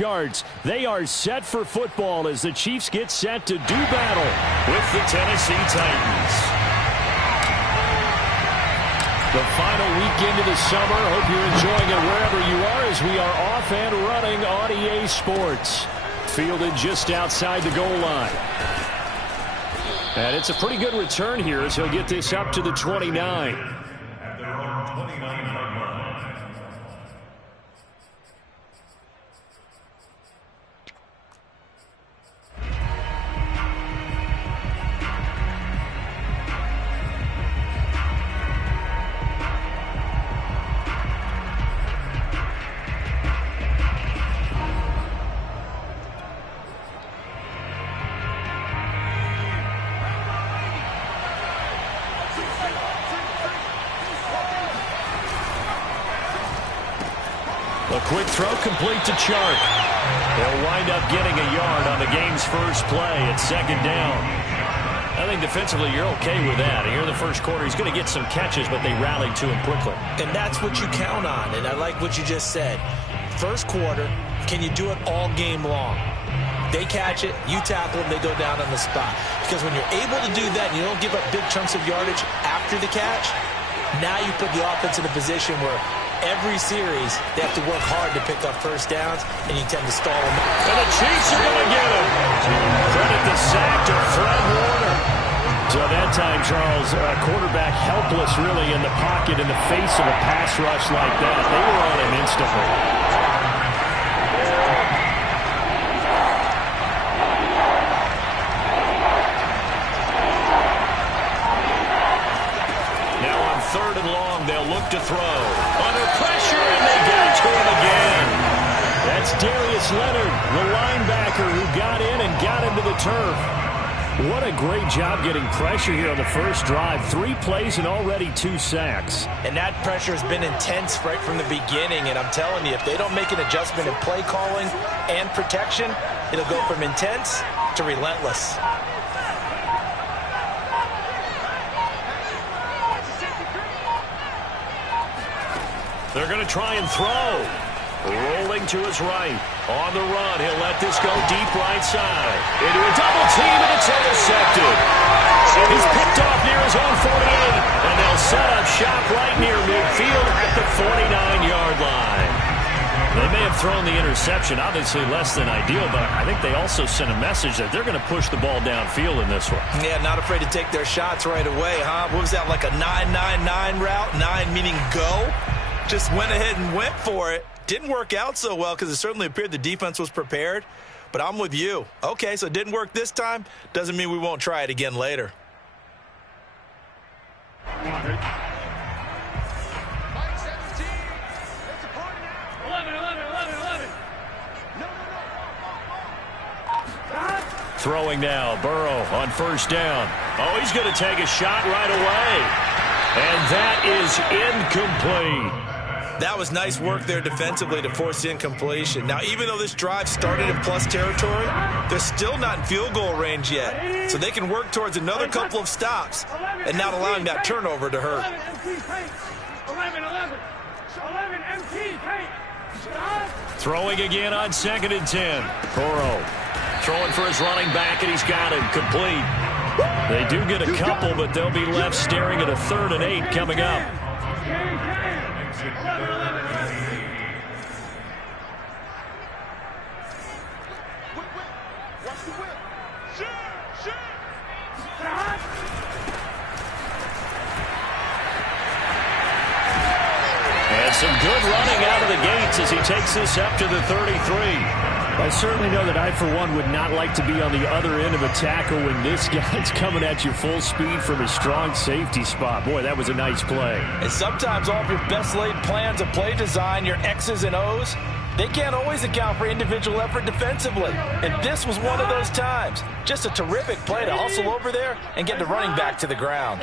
Yards. They are set for football as the Chiefs get set to do battle with the Tennessee Titans. The final weekend of the summer. Hope you're enjoying it wherever you are as we are off and running on EA Sports. Fielded just outside the goal line. And it's a pretty good return here as he'll get this up to the 29. A quick throw complete to Chark. They'll wind up getting a yard on the game's first play at second down. I think defensively you're okay with that. Here in the first quarter, he's going to get some catches, but they rallied to him quickly. And that's what you count on, and I like what you just said. First quarter, can you do it all game long? They catch it, you tackle them, they go down on the spot. Because when you're able to do that and you don't give up big chunks of yardage after the catch, now you put the offense in a position where every series, they have to work hard to pick up first downs, and you tend to stall them. And the Chiefs are going to get him. Credit the sack to Fred Warner. So that time, Charles, quarterback helpless really in the pocket in the face of a pass rush like that. They were on him instantly. Now on third and long, they'll look to throw. Under pressure, and they get it to him again. That's Darius Leonard, the linebacker who got in and got into the turf. What a great job getting pressure here on the first drive. 3 plays and already 2 sacks. And that pressure has been intense right from the beginning. And I'm telling you, if they don't make an adjustment in play calling and protection, it'll go from intense to relentless. They're going to try and throw. Rolling to his right. On the run, he'll let this go deep right side. Into a double team, and it's intercepted. He's picked off near his own 48, and they'll set up shop right near midfield at the 49-yard line. They may have thrown the interception, obviously less than ideal, but I think they also sent a message that they're going to push the ball downfield in this one. Yeah, not afraid to take their shots right away, huh? What was that, like a 9-9-9 route? 9 meaning go? Just went ahead and went for it. Didn't work out so well because it certainly appeared the defense was prepared. But I'm with you. Okay, so it didn't work this time. Doesn't mean we won't try it again later. Throwing now, Burrow on first down. Oh, he's going to take a shot right away. And that is incomplete. That was nice work there defensively to force the incompletion. Now, even though this drive started in plus territory, they're still not in field goal range yet. So they can work towards another couple of stops and not allowing that turnover to hurt. 11 MT, Throwing again on 2nd and 10. Burrow throwing for his running back, and he's got him complete. They do get a couple, but they'll be left staring at a 3rd and 8 coming up. And some good running out of the gates as he takes this up to the 33. I certainly know that I, for one, would not like to be on the other end of a tackle when this guy's coming at you full speed from a strong safety spot. Boy, that was a nice play. And sometimes all of your best laid plans of play design, your X's and O's, they can't always account for individual effort defensively. And this was one of those times. Just a terrific play to hustle over there and get the running back to the ground.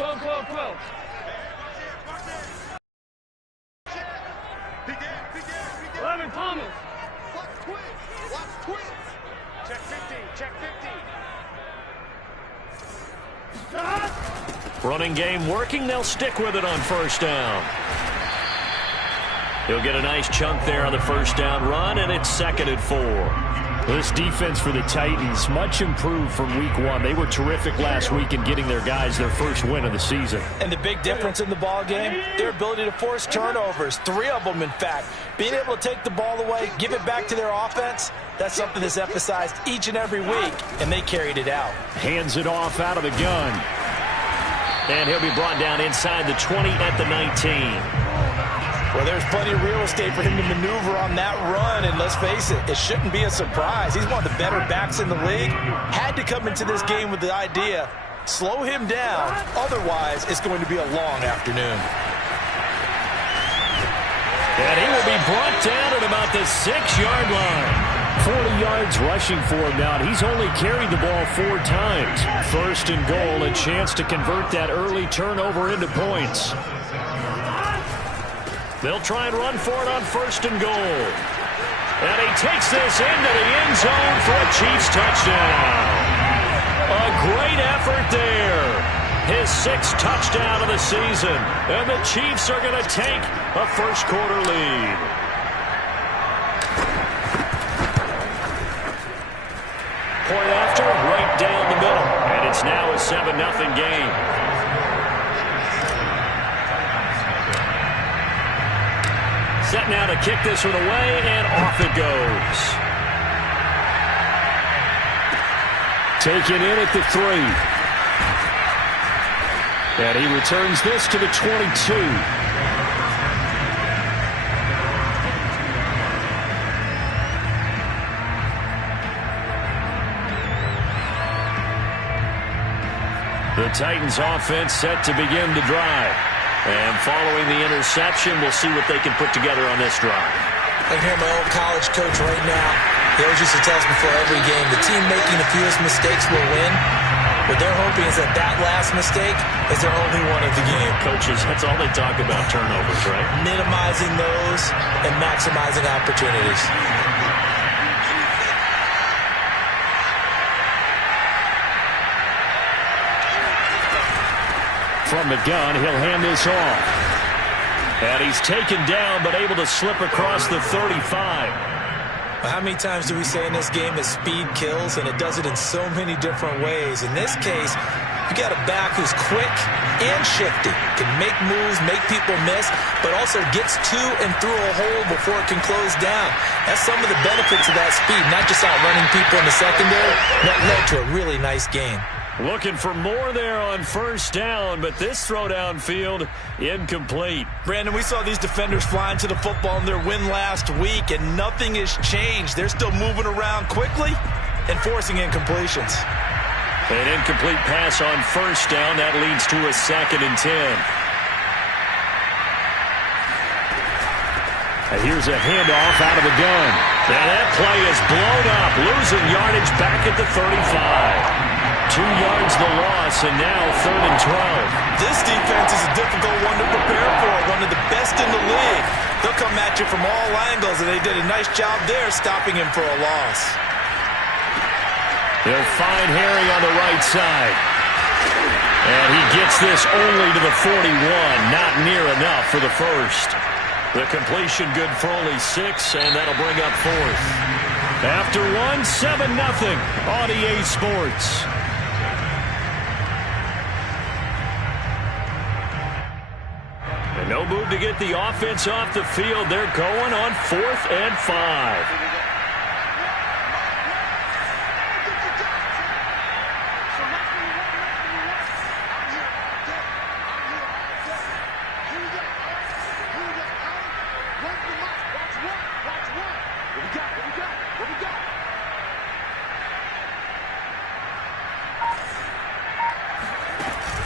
Running game working. They'll stick with it on first down. He'll get a nice chunk there on the first down run, and it's 2nd and 4. This defense for the Titans, much improved from week 1. They were terrific last week in getting their guys their first win of the season. And the big difference in the ball game, their ability to force turnovers, 3 of them in fact. Being able to take the ball away, give it back to their offense, that's something that's emphasized each and every week, and they carried it out. Hands it off out of the gun. And he'll be brought down inside the 20 at the 19. Well, there's plenty of real estate for him to maneuver on that run, and let's face it, it shouldn't be a surprise. He's one of the better backs in the league. Had to come into this game with the idea, slow him down, otherwise it's going to be a long afternoon. And he will be brought down at about the 6-yard line. 40 yards rushing for him now. He's only carried the ball 4 times. 1st and goal, a chance to convert that early turnover into points. They'll try and run for it on 1st and goal. And he takes this into the end zone for a Chiefs touchdown. A great effort there. His 6th touchdown of the season. And the Chiefs are going to take a first-quarter lead. Point after, right down the middle. And it's now a 7-0 game. Set now to kick this one away, and off it goes. Taken in at the 3. And he returns this to the 22. The Titans offense set to begin the drive. And following the interception, we'll see what they can put together on this drive. I can hear my old college coach right now. He always used to tell us before every game, the team making the fewest mistakes will win. What they're hoping is that last mistake is their only one of the game. Coaches, that's all they talk about, turnovers, right? Minimizing those and maximizing opportunities. From the gun, he'll hand this off. And he's taken down, but able to slip across the 35. How many times do we say in this game that speed kills, and it does it in so many different ways? In this case, you got a back who's quick and shifty, can make moves, make people miss, but also gets to and through a hole before it can close down. That's some of the benefits of that speed, not just outrunning people in the secondary. That led to a really nice gain. Looking for more there on 1st down, but this throw downfield incomplete. Brandon, we saw these defenders flying to the football in their win last week, and nothing has changed. They're still moving around quickly and forcing incompletions. An incomplete pass on 1st down. That leads to a 2nd and 10. Here's a handoff out of the gun. Now that play is blown up, losing yardage back at the 35. 2 yards the loss, and now 3rd and 12. This defense is a difficult one to prepare for, one of the best in the league. They'll come at you from all angles, and they did a nice job there stopping him for a loss. They'll find Harry on the right side. And he gets this only to the 41, not near enough for the first. The completion good for only 6, and that'll bring up 4th. After 1, 7-0 on EA Sports. And no move to get the offense off the field. They're going on 4th and 5.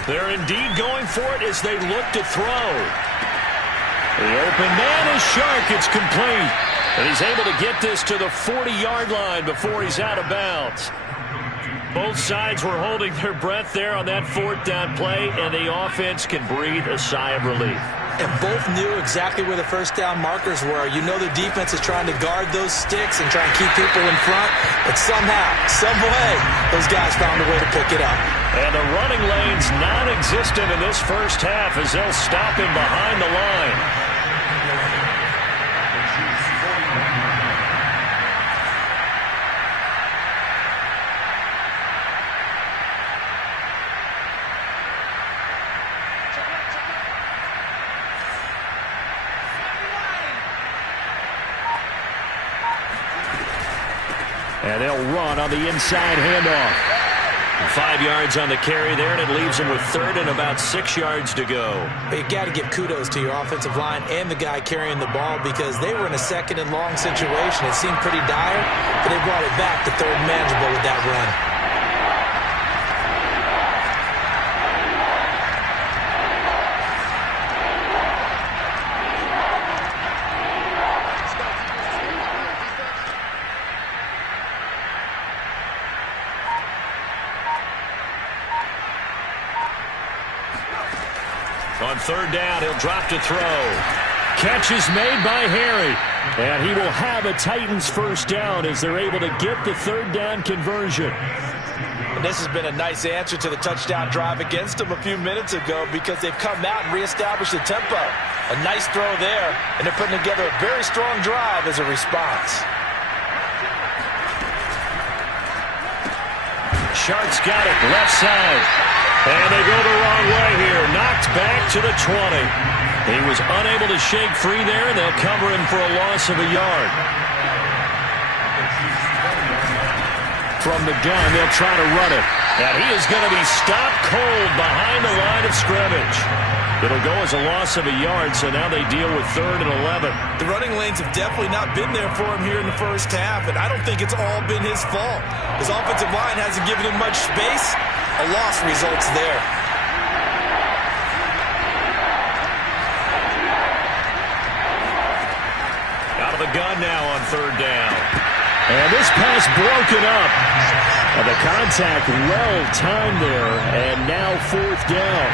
They're indeed going for it as they look to throw. The open man is Shark. It's complete. And he's able to get this to the 40-yard line before he's out of bounds. Both sides were holding their breath there on that 4th down play, and the offense can breathe a sigh of relief. And both knew exactly where the 1st down markers were. You know the defense is trying to guard those sticks and try and keep people in front. But somehow, some way, those guys found a way to pick it up. And the running lane's non-existent in this first half as they'll stop him behind the line. And they'll run on the inside handoff. 5 yards on the carry there, and it leaves them with third and about 6 yards to go. You got to give kudos to your offensive line and the guy carrying the ball because they were in a second and long situation. It seemed pretty dire, but they brought it back to third and manageable with that run. On third down, he'll drop to throw. Catch is made by Harry. And he will have a Titans first down as they're able to get the third down conversion. And this has been a nice answer to the touchdown drive against them a few minutes ago because they've come out and reestablished the tempo. A nice throw there, and they're putting together a very strong drive as a response. Sharks got it, left side. And they go the wrong way here. Knocked back to the 20. He was unable to shake free there, and they'll cover him for a loss of a yard. From the gun, they'll try to run it. And he is going to be stopped cold behind the line of scrimmage. It'll go as a loss of a yard, so now they deal with third and 11. The running lanes have definitely not been there for him here in the first half, and I don't think it's all been his fault. His offensive line hasn't given him much space. A loss results there. Out of the gun now on third down. And this pass broken up. And the contact well timed there, and now fourth down.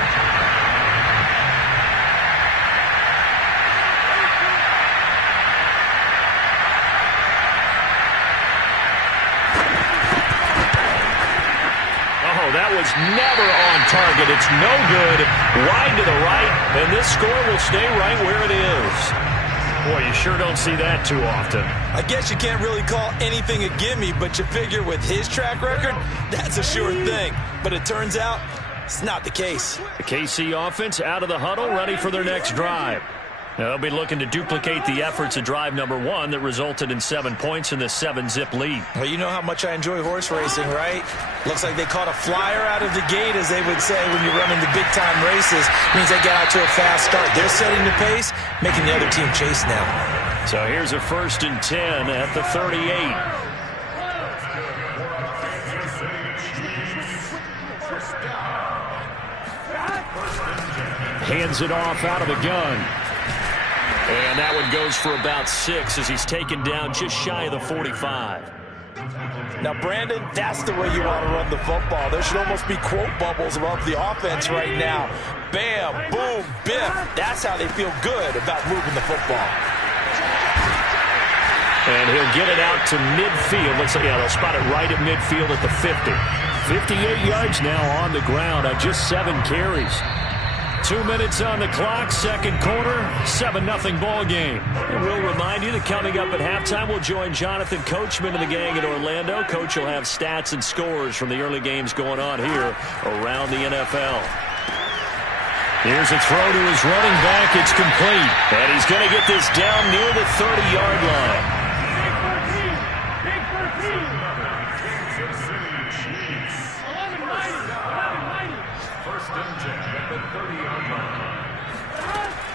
That was never on target. It's no good. Wide to the right, and this score will stay right where it is. Boy, you sure don't see that too often. I guess you can't really call anything a gimme, but you figure with his track record, that's a sure thing. But it turns out it's not the case. The KC offense out of the huddle, ready for their next drive. They'll be looking to duplicate the efforts of drive number 1 that resulted in 7 points in the 7-zip lead. Well, you know how much I enjoy horse racing, right? Looks like they caught a flyer out of the gate, as they would say when you're running the big-time races. Means they get out to a fast start. They're setting the pace, making the other team chase now. So here's a 1st and 10 at the 38. Hands it off out of the gun. And that one goes for about 6 as he's taken down just shy of the 45. Now, Brandon, that's the way you want to run the football. There should almost be quote bubbles above the offense right now. Bam, boom, biff. That's how they feel good about moving the football. And he'll get it out to midfield. Looks like, yeah, they'll spot it right at midfield at the 50. 58 yards now on the ground on just 7 carries. 2 minutes on the clock, second quarter, 7-0 ball game. And we'll remind you that coming up at halftime, we'll join Jonathan Coachman and the gang in Orlando. Coach will have stats and scores from the early games going on here around the NFL. Here's a throw to his running back. It's complete. And he's going to get this down near the 30-yard line.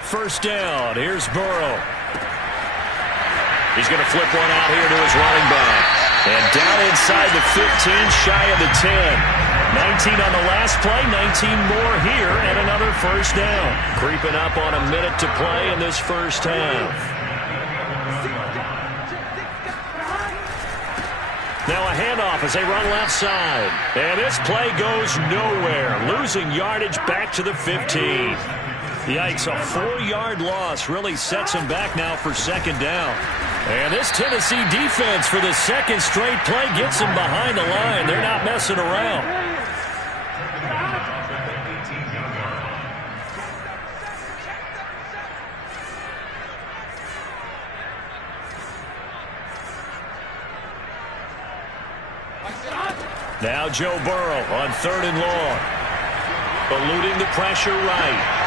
First down. Here's Burrow. He's going to flip one out here to his running back. And down inside the 15, shy of the 10. 19 on the last play, 19 more here, and another first down. Creeping up on a minute to play in this first half. Now a handoff as they run left side. And this play goes nowhere. Losing yardage back to the 15. Yikes, a 4-yard loss really sets him back now for second down. And this Tennessee defense for the second straight play gets him behind the line. They're not messing around. Now Joe Burrow on third and long. Eluding the pressure right.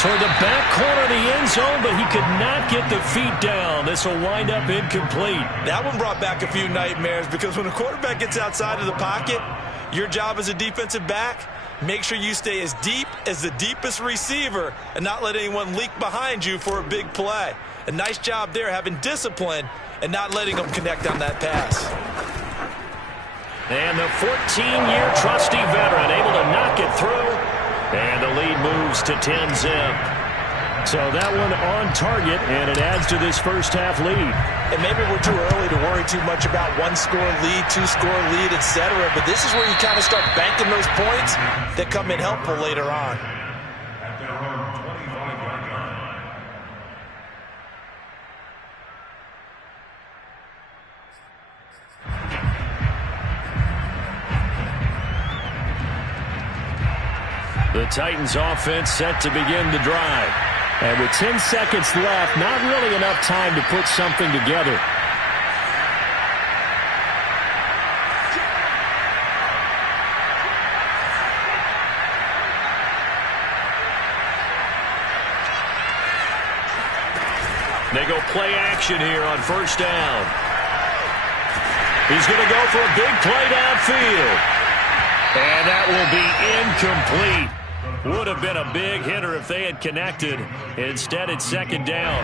Toward the back corner of the end zone, but he could not get the feet down. This will wind up incomplete. That one brought back a few nightmares because when a quarterback gets outside of the pocket, your job as a defensive back, make sure you stay as deep as the deepest receiver and not let anyone leak behind you for a big play. A nice job there having discipline and not letting them connect on that pass. And the 14-year trusty veteran able to knock it through. And the lead moves to 10-zip. So that one on target, and it adds to this first half lead. And maybe we're too early to worry too much about one-score lead, two-score lead, etc. But this is where you kind of start banking those points that come in helpful later on. The Titans offense set to begin the drive. And with 10 seconds left, not really enough time to put something together. They go play action here on first down. He's going to go for a big play downfield. And that will be incomplete. Would have been a big hitter if they had connected. Instead, it's second down.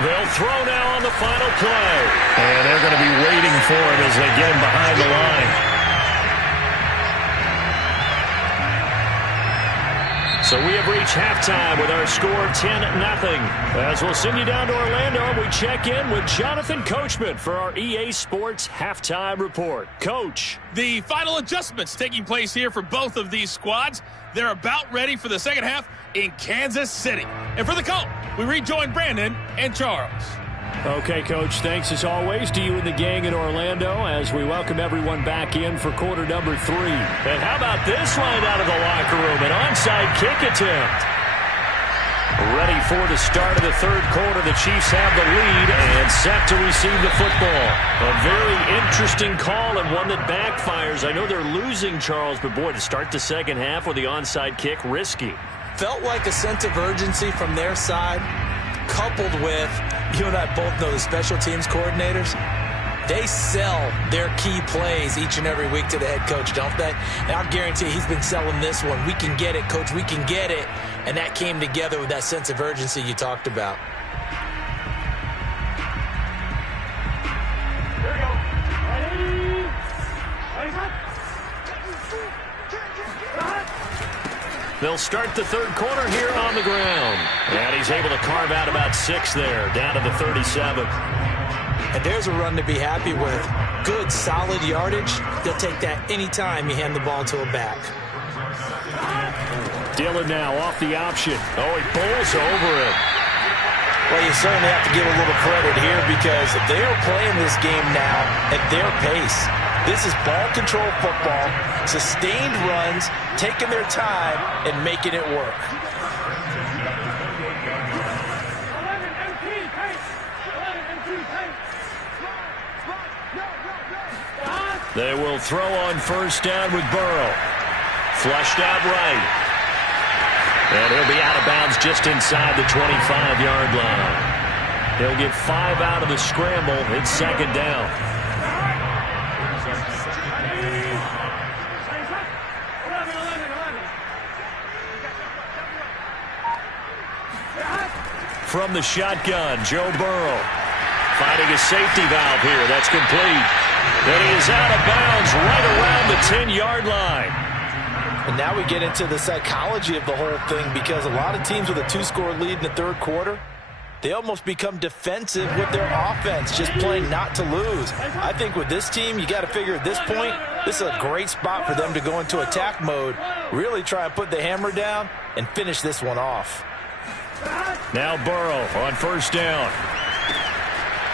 They'll throw now on the final play. And they're going to be waiting for him as they get him behind the line. So we have reached halftime with our score 10-0. As we'll send you down to Orlando, we check in with Jonathan Coachman for our EA Sports Halftime Report. Coach. The final adjustments taking place here for both of these squads. They're about ready for the second half in Kansas City. And for the call, we rejoin Brandon and Charles. Okay, Coach, thanks as always to you and the gang in Orlando as we welcome everyone back in for quarter number 3. And how about this line out of the locker room? An onside kick attempt. Ready for the start of the third quarter. The Chiefs have the lead and set to receive the football. A very interesting call and one that backfires. I know they're losing, Charles, but boy, to start the second half with the onside kick, risky. Felt like a sense of urgency from their side, coupled with, you and I both know the special teams coordinators, they sell their key plays each and every week to the head coach, don't they? And I'll guarantee he's been selling this one. We can get it, coach, we can get it. And that came together with that sense of urgency you talked about. Here we go. Ready? Ready, set. They'll start the third quarter here on the ground. And he's able to carve out about 6 there, down to the 37. And there's a run to be happy with. Good, solid yardage. They'll take that anytime you hand the ball to a back. Dillon now off the option. Oh, he bowls over it. Well, you certainly have to give a little credit here because they are playing this game now at their pace. This is ball control football, sustained runs, taking their time and making it work. 11 MT, pace. 11 MT, pace. They will throw on first down with Burrow. Flushed out right. And he'll be out of bounds just inside the 25-yard line. He'll get 5 out of the scramble. It's second down. From the shotgun, Joe Burrow finding a safety valve here. That's complete. And he is out of bounds right around the 10-yard line. And now we get into the psychology of the whole thing because a lot of teams with a 2-score lead in the third quarter, they almost become defensive with their offense, just playing not to lose. I think with this team, you got to figure at this point, this is a great spot for them to go into attack mode, really try and put the hammer down and finish this one off. Now Burrow on first down.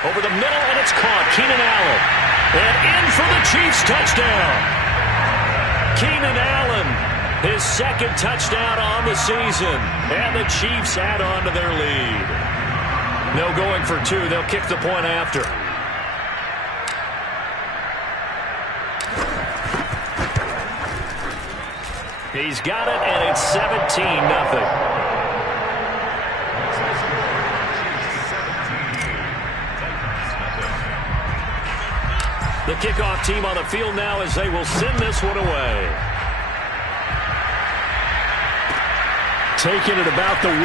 Over the middle, and it's caught. Keenan Allen. And in for the Chiefs touchdown. Keenan Allen, his second touchdown on the season. And the Chiefs add on to their lead. No going for 2. They'll kick the point after. He's got it, and it's 17-0. The kickoff team on the field now as they will send this one away. Taking it about the 1.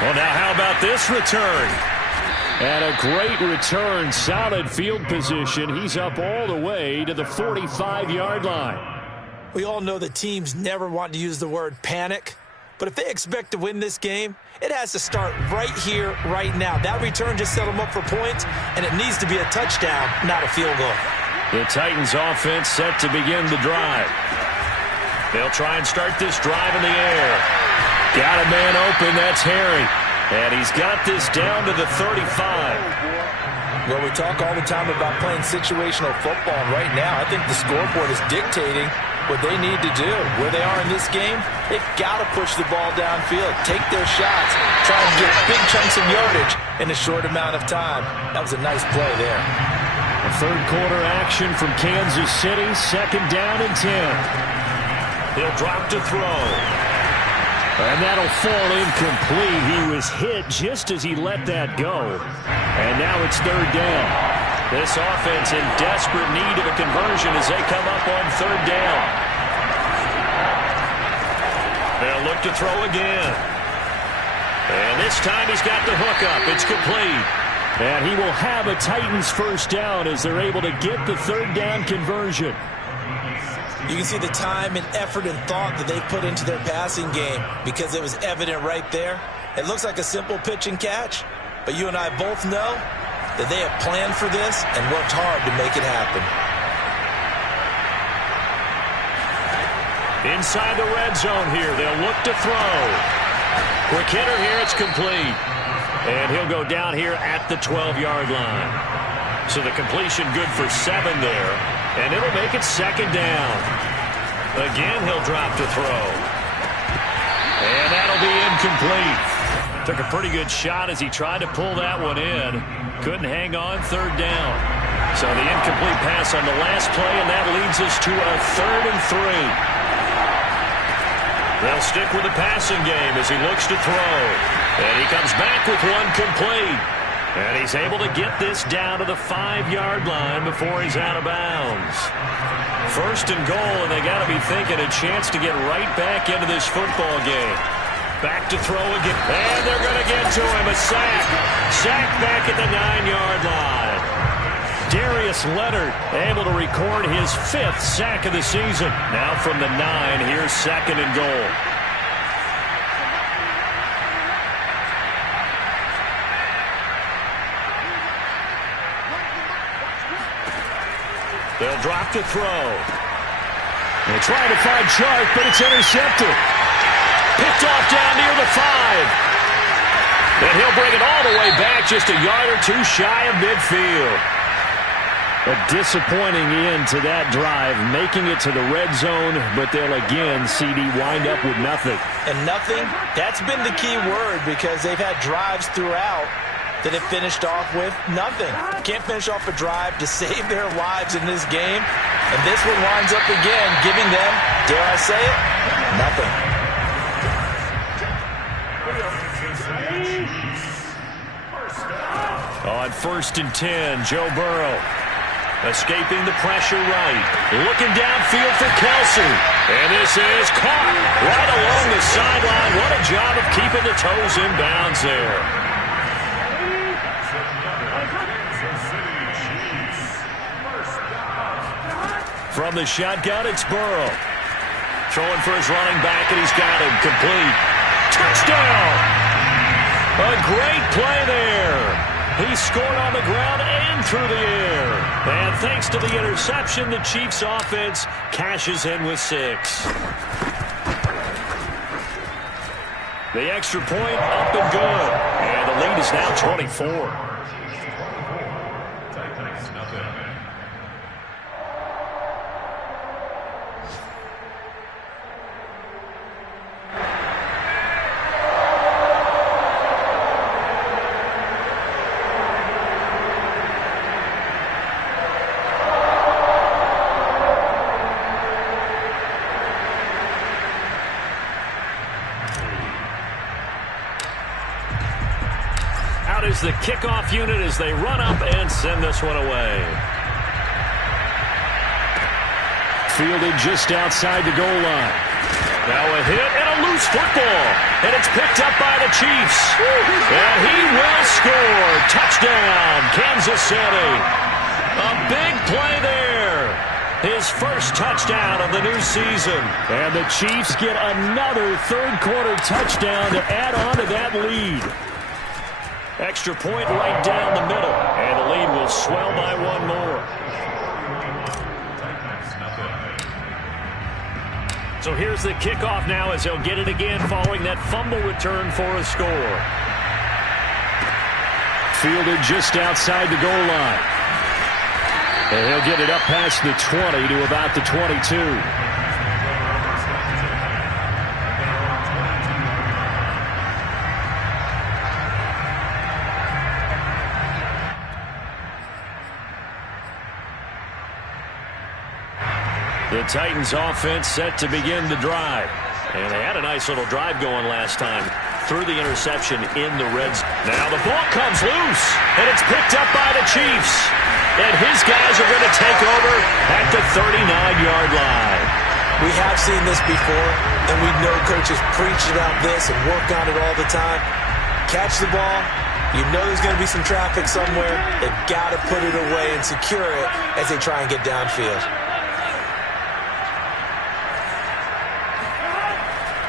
Well, now how about this return? And a great return, solid field position. He's up all the way to the 45-yard line. We all know that teams never want to use the word panic, but if they expect to win this game, it has to start right here, right now. That return just set them up for points, and it needs to be a touchdown, not a field goal. The Titans offense set to begin the drive. They'll try and start this drive in the air. Got a man open, that's Harry. And he's got this down to the 35. Well, we talk all the time about playing situational football, and right now I think the scoreboard is dictating what they need to do. Where they are in this game, they've got to push the ball downfield, take their shots, try and get big chunks of yardage in a short amount of time. That was a nice play there. A third quarter action from Kansas City, 2nd down and 10. He'll drop to throw. And that'll fall incomplete. He was hit just as he let that go. And now it's 3rd down. This offense in desperate need of a conversion as they come up on 3rd down. They'll look to throw again. And this time he's got the hook up. It's complete. And he will have a Titans 1st down as they're able to get the 3rd down conversion. You can see the time and effort and thought that they put into their passing game because it was evident right there. It looks like a simple pitch and catch, but you and I both know that they have planned for this and worked hard to make it happen. Inside the red zone here, they'll look to throw. Quick hitter here, it's complete. And he'll go down here at the 12-yard line. So the completion good for 7 there. And it'll make it 2nd down. Again, he'll drop to throw. And that'll be incomplete. Took a pretty good shot as he tried to pull that one in. Couldn't hang on, 3rd down. So the incomplete pass on the last play, and that leads us to a 3rd and 3. They'll stick with the passing game as he looks to throw. And he comes back with one complete. And he's able to get this down to the 5-yard line before he's out of bounds. 1st and goal, and they got to be thinking a chance to get right back into this football game. Back to throw again. And they're going to get to him. A sack. Sack back at the 9-yard line. Darius Leonard able to record his 5th sack of the season. Now from the 9, here's 2nd and goal. They'll drop to throw. They're trying to find Chark, but it's intercepted. Picked off down near the 5. And he'll bring it all the way back just a yard or 2 shy of midfield. A disappointing end to that drive, making it to the red zone, but they'll again, CD, wind up with nothing. And nothing, that's been the key word because they've had drives throughout that have finished off with nothing. Can't finish off a drive to save their lives in this game. And this one winds up again, giving them, dare I say it, nothing. On 1st and 10, Joe Burrow escaping the pressure right. Looking downfield for Kelsey. And this is caught right along the sideline. What a job of keeping the toes in bounds there. From the shotgun, it's Burrow. Throwing for his running back, and he's got him complete. Touchdown! A great play there. He scored on the ground and through the air. And thanks to the interception, the Chiefs offense cashes in with 6. The extra point up and good. And the lead is now 24. out is the kickoff unit as they run up and send this one away. Fielded just outside the goal line. Now a hit and a loose football. And it's picked up by the Chiefs. And he will score. Touchdown, Kansas City. A big play there. His first touchdown of the new season. And the Chiefs get another third-quarter touchdown to add on to that lead. Extra point right down the middle. And the lead will swell by one more. So here's the kickoff now as he'll get it again following that fumble return for a score. Fielded just outside the goal line. And he'll get it up past the 20 to about the 22. The Titans offense set to begin the drive. And they had a nice little drive going last time through the interception in the red zone. Now the ball comes loose, and it's picked up by the Chiefs. And his guys are going to take over at the 39-yard line. We have seen this before, and we know coaches preach about this and work on it all the time. Catch the ball. You know there's going to be some traffic somewhere. They've got to put it away and secure it as they try and get downfield.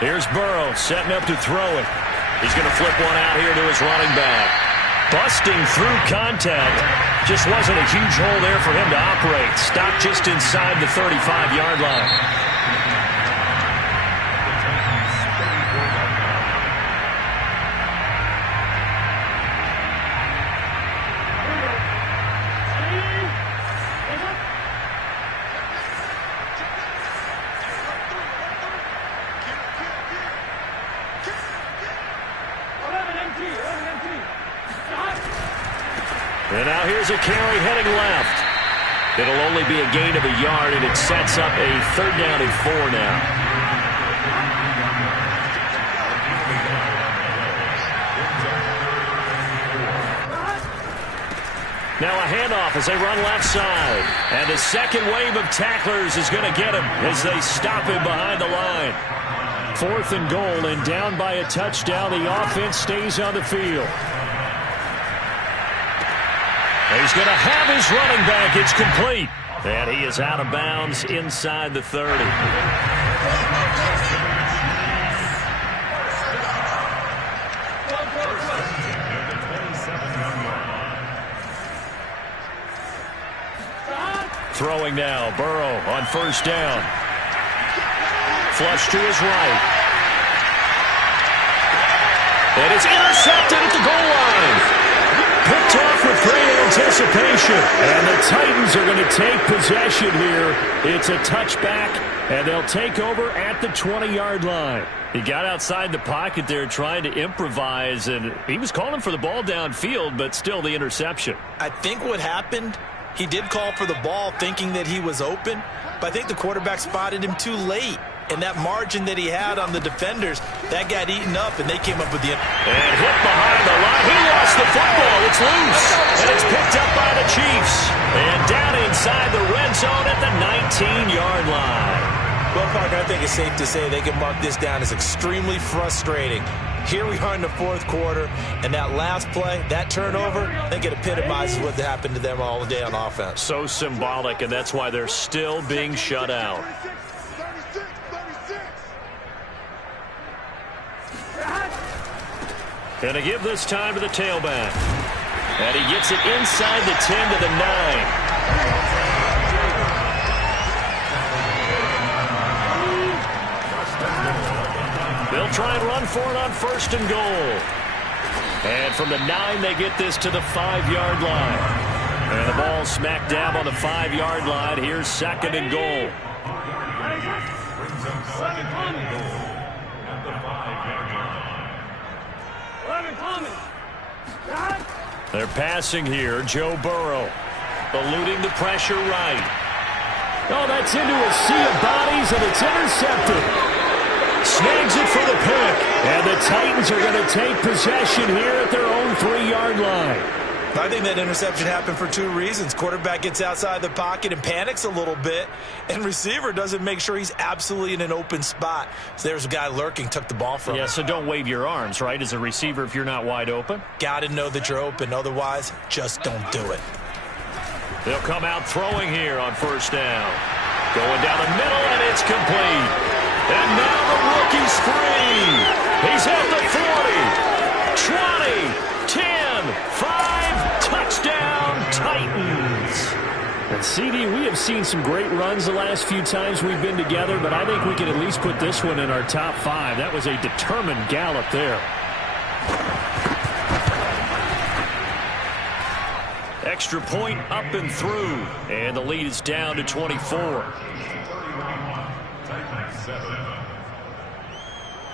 Here's Burrow setting up to throw it. He's going to flip one out here to his running back. Busting through contact. Just wasn't a huge hole there for him to operate. Stopped just inside the 35-yard line. And now here's a carry heading left. It'll only be a gain of a yard, and it sets up a 3rd down and 4 now. Now a handoff as they run left side. And the second wave of tacklers is going to get him as they stop him behind the line. 4th and goal, and down by a touchdown. The offense stays on the field. He's going to have his running back. It's complete. And he is out of bounds inside the 30. Throwing now. Burrow on 1st down. Flush to his right. And it's intercepted at the goal line. Picked off with great anticipation. And the Titans are going to take possession here. It's a touchback, and they'll take over at the 20-yard line. He got outside the pocket there trying to improvise, and he was calling for the ball downfield, but still the interception. I think what happened, he did call for the ball thinking that he was open, but I think the quarterback spotted him too late. And that margin that he had on the defenders, that got eaten up, and they came up with the... And hit behind the line. He lost the football. It's loose. And it's picked up by the Chiefs. And down inside the red zone at the 19-yard line. Well, Parker, I think it's safe to say they can mark this down as extremely frustrating. Here we are in the 4th quarter, and that last play, that turnover, I think it epitomizes what happened to them all day on offense. So symbolic, and that's why they're still being shut out. Going to give this time to the tailback. And he gets it inside the 10 to the 9. They'll try and run for it on 1st and goal. And from the 9, they get this to the 5-yard line. And the ball smack dab on the 5-yard line. Here's 2nd and goal. They're passing here. Joe Burrow eluding the pressure right. Oh, that's into a sea of bodies, and it's intercepted. Snags it for the pick. And the Titans are going to take possession here at their own 3-yard line. I think that interception happened for 2 reasons. Quarterback gets outside the pocket and panics a little bit, and receiver doesn't make sure he's absolutely in an open spot. So there's a guy lurking, took the ball from him. Yeah, so don't wave your arms, right, as a receiver if you're not wide open. Got to know that you're open. Otherwise, just don't do it. They'll come out throwing here on first down. Going down the middle, and it's complete. And now the rookie's free. He's at the 40, 20, 10, 5, touchdown, Titans. And CD, we have seen some great runs the last few times we've been together, but I think we can at least put this one in our top 5. That was a determined gallop there. Extra point up and through, and the lead is down to 24.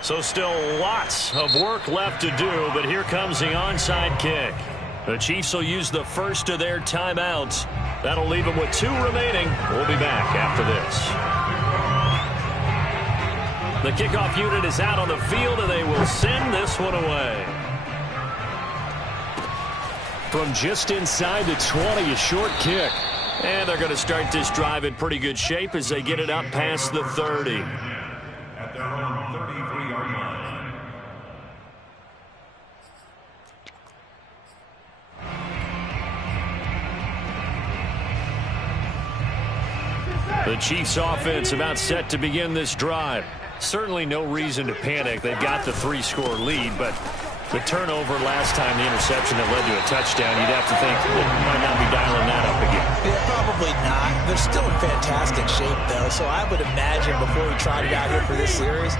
So still lots of work left to do, but here comes the onside kick. The Chiefs will use the first of their timeouts. That'll leave them with 2 remaining. We'll be back after this. The kickoff unit is out on the field, and they will send this one away. From just inside the 20, a short kick. And they're going to start this drive in pretty good shape as they get it up past the 30. At their own 33-yard line. The Chiefs offense about set to begin this drive. Certainly no reason to panic. They've got the 3-score lead, but the turnover last time, the interception that led to a touchdown, you'd have to think they might not be dialing that up again. Yeah, probably not. They're still in fantastic shape, though, so I would imagine before we tried it out here for this series,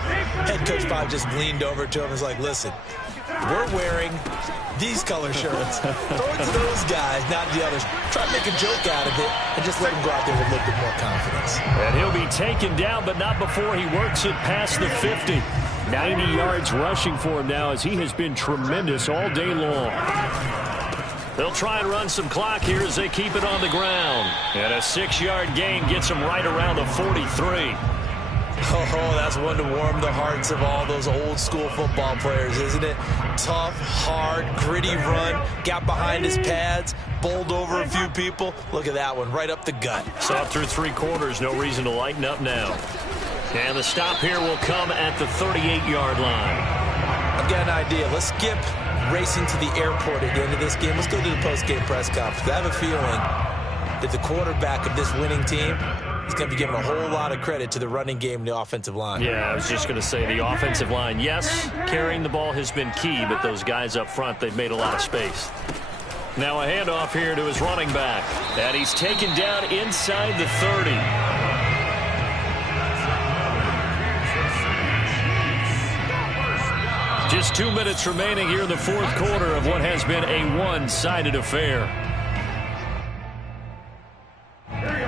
head coach probably just leaned over to him and was like, listen, we're wearing these color shirts. Throw it to those guys, not the others. Try to make a joke out of it and just let him go out there with a little bit more confidence. And he'll be taken down, but not before he works it past the 50. 90 yards rushing for him now as he has been tremendous all day long. They'll try and run some clock here as they keep it on the ground. And a 6-yard gain gets them right around the 43. Oh, that's one to warm the hearts of all those old-school football players, isn't it? Tough, hard, gritty run. Got behind his pads, bowled over a few people. Look at that one, right up the gut. Saw through 3 quarters, no reason to lighten up now. And the stop here will come at the 38-yard line. I've got an idea. Let's skip racing to the airport at the end of this game. Let's go to the post-game press conference. I have a feeling that the quarterback of this winning team is going to be giving a whole lot of credit to the running game and the offensive line. Yeah, I was just going to say the offensive line, yes, carrying the ball has been key, but those guys up front, they've made a lot of space. Now a handoff here to his running back. And he's taken down inside the 30. Just 2 minutes remaining here in the 4th quarter of what has been a one-sided affair.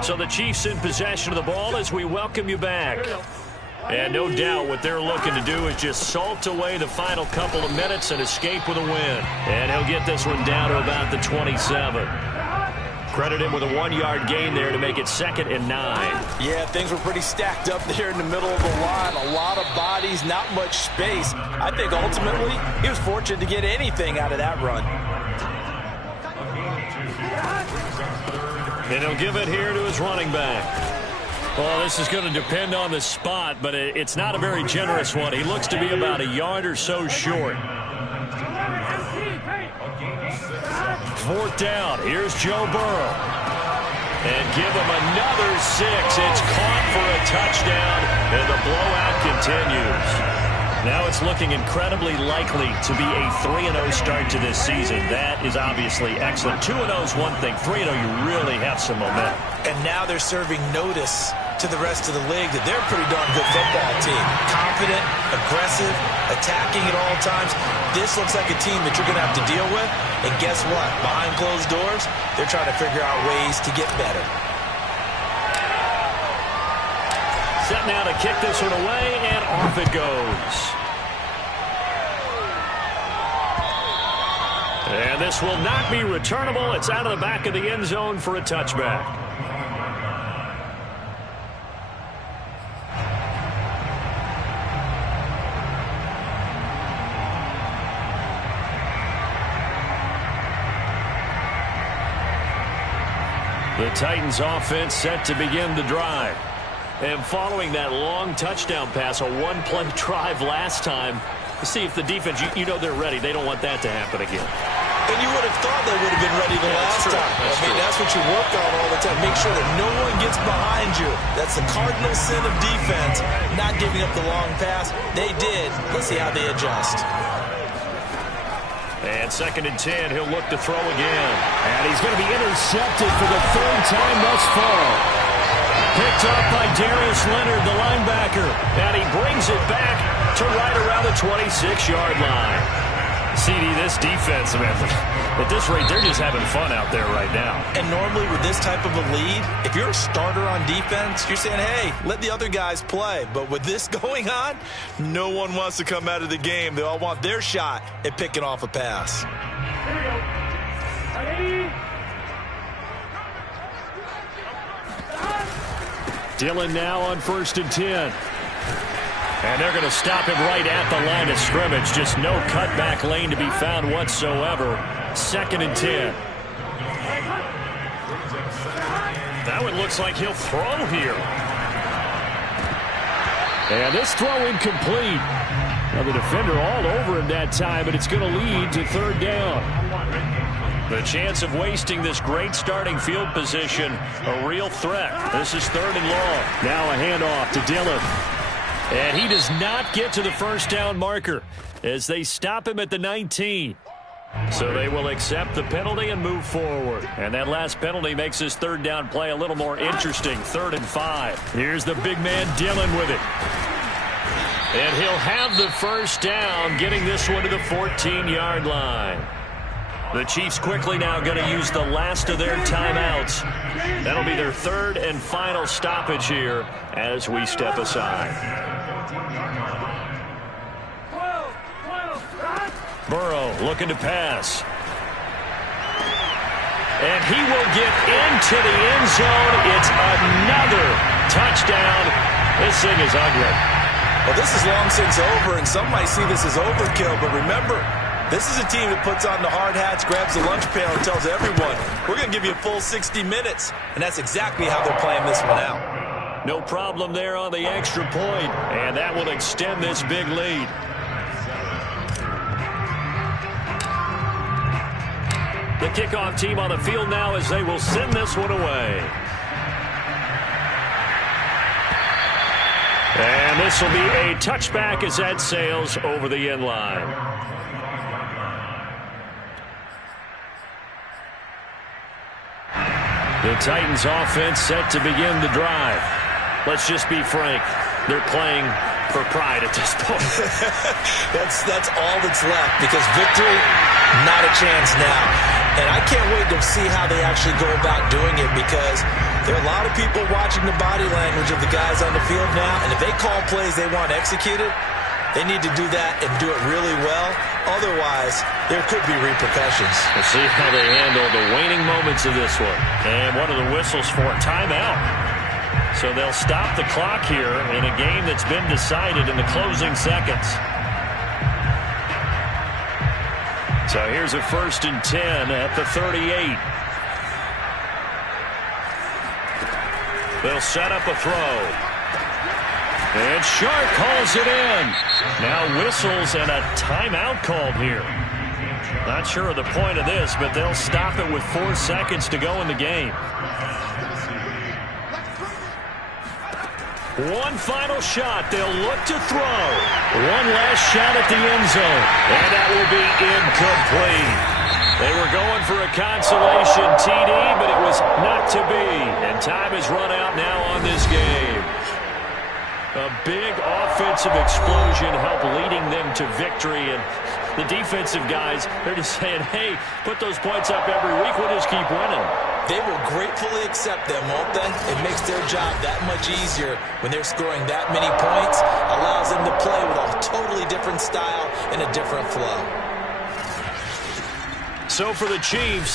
So the Chiefs in possession of the ball as we welcome you back. And no doubt what they're looking to do is just salt away the final couple of minutes and escape with a win. And he'll get this one down to about the 27. Credit him with a 1-yard gain there to make it 2nd and 9. Yeah, things were pretty stacked up there in the middle of the line. A lot of bodies, not much space. I think ultimately he was fortunate to get anything out of that run. And he'll give it here to his running back. Well, this is going to depend on the spot, but it's not a very generous one. He looks to be about a yard or so short. 4th down. Here's Joe Burrow. And give him another 6. It's caught for a touchdown, and the blowout continues. Now it's looking incredibly likely to be a 3-0 start to this season. That is obviously excellent. 2-0 is one thing. 3-0, you really have some momentum. And now they're serving notice to the rest of the league that they're a pretty darn good football team. Confident, aggressive, attacking at all times. This looks like a team that you're going to have to deal with. And guess what? Behind closed doors, they're trying to figure out ways to get better. Set now to kick this one away, and off it goes. And this will not be returnable. It's out of the back of the end zone for a touchback. The Titans offense set to begin the drive. And following that long touchdown pass, a one-play drive last time, to see if the defense, you know they're ready. They don't want that to happen again. And you would have thought they would have been ready the last time. That's what you work on all the time. Make sure that no one gets behind you. That's the cardinal sin of defense, not giving up the long pass. They did. Let's see how they adjust. And 2nd and 10, he'll look to throw again. And he's going to be intercepted for the 3rd time thus far. Picked up by Darius Leonard, the linebacker. And he brings it back to right around the 26-yard line. CD, this defense, man, at this rate, they're just having fun out there right now. And normally with this type of a lead, if you're a starter on defense, you're saying, hey, let the other guys play. But with this going on, no one wants to come out of the game. They all want their shot at picking off a pass. Dillon now on 1st and 10. And they're going to stop him right at the line of scrimmage. Just no cutback lane to be found whatsoever. 2nd and 10. Now it looks like he'll throw here. And this throw incomplete. Now the defender all over him that time, but it's going to lead to 3rd down. The chance of wasting this great starting field position, a real threat. This is 3rd and long. Now a handoff to Dillon. And he does not get to the 1st down marker as they stop him at the 19. So they will accept the penalty and move forward. And that last penalty makes his 3rd down play a little more interesting. 3rd and 5. Here's the big man Dillon with it. And he'll have the 1st down, getting this one to the 14-yard line. The Chiefs quickly now going to use the last of their timeouts. That'll be their 3rd and final stoppage here as we step aside. Burrow looking to pass. And he will get into the end zone. It's another touchdown. This thing is ugly. Well, this is long since over, and some might see this as overkill, but remember, this is a team that puts on the hard hats, grabs the lunch pail, and tells everyone, we're going to give you a full 60 minutes. And that's exactly how they're playing this one out. No problem there on the extra point, and that will extend this big lead. The kickoff team on the field now as they will send this one away. And this will be a touchback as that sails over the end line. The Titans offense set to begin the drive. Let's just be frank. They're playing for pride at this point. That's all that's left, because victory, not a chance now. And I can't wait to see how they actually go about doing it, because there are a lot of people watching the body language of the guys on the field now, and if they call plays they want executed, they need to do that and do it really well. Otherwise, there could be repercussions. We'll see how they handle the waning moments of this one. And what are the whistles for? Timeout. So they'll stop the clock here in a game that's been decided in the closing seconds. So here's a 1st and 10 at the 38. They'll set up a throw. And Shark calls it in. Now whistles and a timeout called here. Not sure of the point of this, but they'll stop it with 4 seconds to go in the game. One final shot. They'll look to throw. One last shot at the end zone. And that will be incomplete. They were going for a consolation TD, but it was not to be. And time is run out now on this game. A big offensive explosion helped leading them to victory. And the defensive guys, they're just saying, hey, put those points up every week. We'll just keep winning. They will gratefully accept them, won't they? It makes their job that much easier when they're scoring that many points. Allows them to play with a totally different style and a different flow. So for the Chiefs,